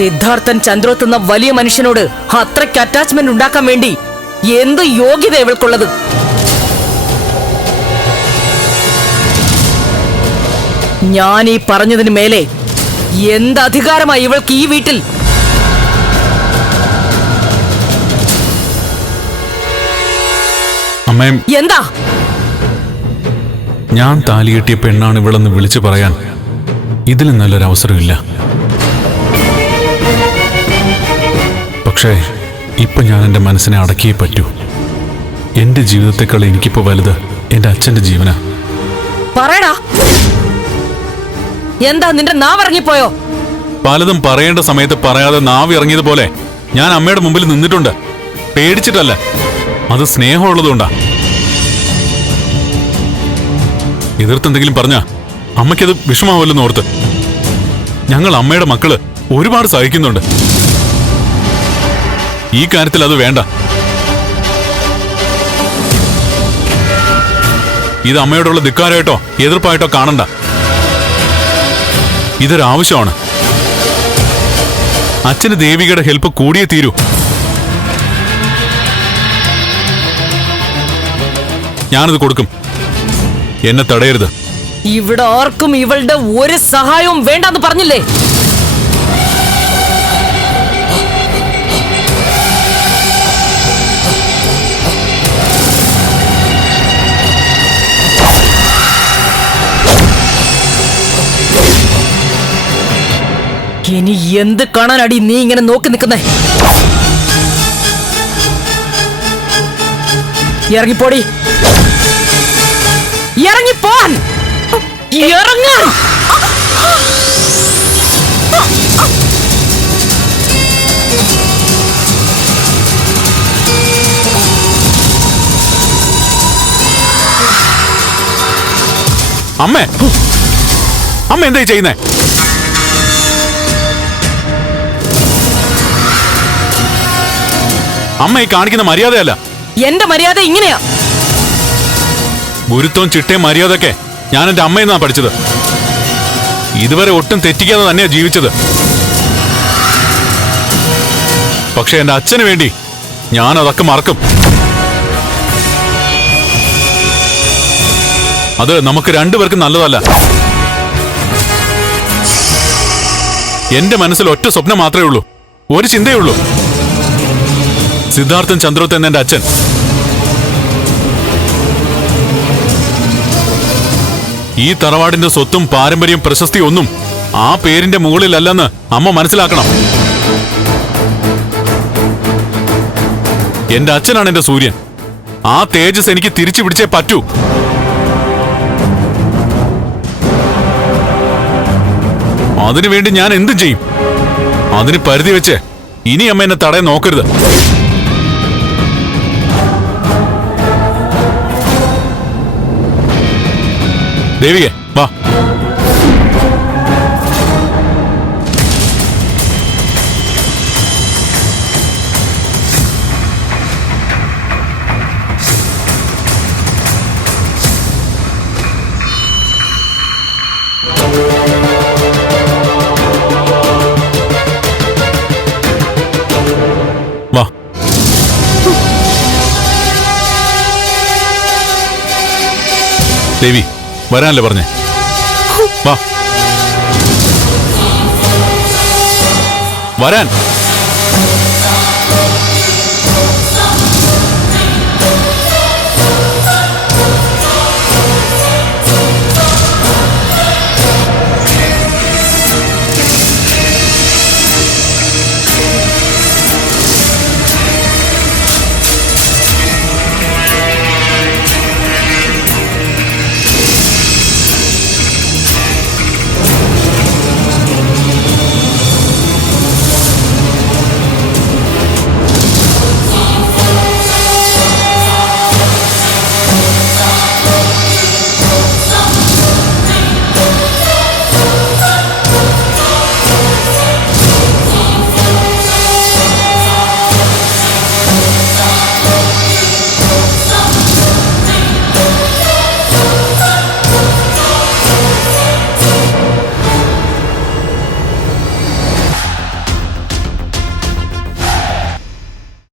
സിദ്ധാർത്ഥൻ ചന്ദ്രോത്ത് എന്ന വലിയ മനുഷ്യനോട് അത്രയ്ക്ക് അറ്റാച്ച്മെന്റ് ഉണ്ടാക്കാൻ വേണ്ടി എന്ത് യോഗ്യത ഇവൾക്കുള്ളത്? ഞാൻ ഈ പറഞ്ഞതിന് മേലെ എന്ത് അധികാരമായി ഇവൾക്ക് ഈ വീട്ടിൽ? അമ്മയും എന്താ? ഞാൻ താലികെട്ടിയ പെണ്ണാണ് ഇവളെന്ന് വിളിച്ചു പറയാൻ ഇതിലും നല്ലൊരു പക്ഷേ ഇപ്പം ഞാൻ എന്റെ മനസ്സിനെ അടക്കിയേ പറ്റൂ. എന്റെ ജീവിതത്തെക്കാൾ എനിക്കിപ്പോൾ വലുത് എന്റെ അച്ഛന്റെ ജീവനാ. പറയടാ. എന്താ നിന്റെ നാവിറങ്ങിപ്പോയോ? പലതും പറയേണ്ട സമയത്ത് പറയാതെ നാവ് ഇറങ്ങിയതുപോലെ ഞാൻ അമ്മയുടെ മുമ്പിൽ നിന്നിട്ടുണ്ട്. പേടിച്ചിട്ടല്ല. അത് സ്നേഹമുള്ളതുകൊണ്ടാ. എതിർത്തെന്തെങ്കിലും പറഞ്ഞ അമ്മയ്ക്കത് വിഷമാവല്ലെന്ന് ഓർത്ത്. ഞങ്ങൾ അമ്മയുടെ മക്കൾ ഒരുപാട് സഹിക്കുന്നുണ്ട്. ഈ കാര്യത്തിൽ അത് വേണ്ട. ഇത് അമ്മയോടുള്ള ധിക്കാരായിട്ടോ എതിർപ്പായിട്ടോ കാണണ്ട. ഇതൊരാവശ്യമാണ് അച്ഛന് ദേവികയുടെ ഹെൽപ്പ് കൂടിയേ തീരൂ. ഞാനത് കൊടുക്കും. എന്നെ തടയരുത്. ഇവിടെ ആർക്കും ഇവളുടെ ഒരു സഹായവും വേണ്ടെന്ന് പറഞ്ഞില്ലേ? ഇനി എന്ത് കാണാനടി? നീ ഇങ്ങനെ നോക്കി നിൽക്കുന്നേ? ഇറങ്ങിപ്പോടി. ഇറങ്ങിപ്പോൻ ഇറങ്ങാൻ. അമ്മ. അമ്മ എന്തായി ചെയ്യുന്നേ? അമ്മ ഈ കാണിക്കുന്ന മര്യാദയല്ല. എന്റെ മര്യാദ ഇങ്ങനെയാ. ഗുരുത്വം ചിട്ടയും മര്യാദയൊക്കെ ഞാൻ എന്റെ അമ്മയിൽ നിന്നാ പഠിച്ചത്. ഇതുവരെ ഒട്ടും തെറ്റിക്കാതെ തന്നെയാ ജീവിച്ചത്. പക്ഷെ എന്റെ അച്ഛന് വേണ്ടി ഞാൻ അതൊക്കെ മറക്കും. അത് നമുക്ക് രണ്ടുപേർക്കും നല്ലതല്ല. എന്റെ മനസ്സിൽ ഒറ്റ സ്വപ്നം മാത്രമേ ഉള്ളൂ. ഒരു ചിന്തയേ ഉള്ളൂ. സിദ്ധാർത്ഥൻ ചന്ദ്രോത്ത് എന്റെ അച്ഛൻ. ഈ തറവാടിന്റെ സ്വത്തും പാരമ്പര്യം പ്രശസ്തി ഒന്നും ആ പേരിന്റെ മുകളിലല്ലെന്ന് അമ്മ മനസ്സിലാക്കണം. എന്റെ അച്ഛനാണ് എന്റെ സൂര്യൻ. ആ തേജസ് എനിക്ക് തിരിച്ചു പിടിച്ചേ പറ്റൂ. അതിനുവേണ്ടി ഞാൻ എന്തും ചെയ്യും. അതിന് പരിധി വെച്ച് ഇനി അമ്മ എന്നെ തടയാൻ നോക്കരുത്. ദേവികെ വാ. ദേവി. വരാനല്ലേ പറഞ്ഞേ? വാ.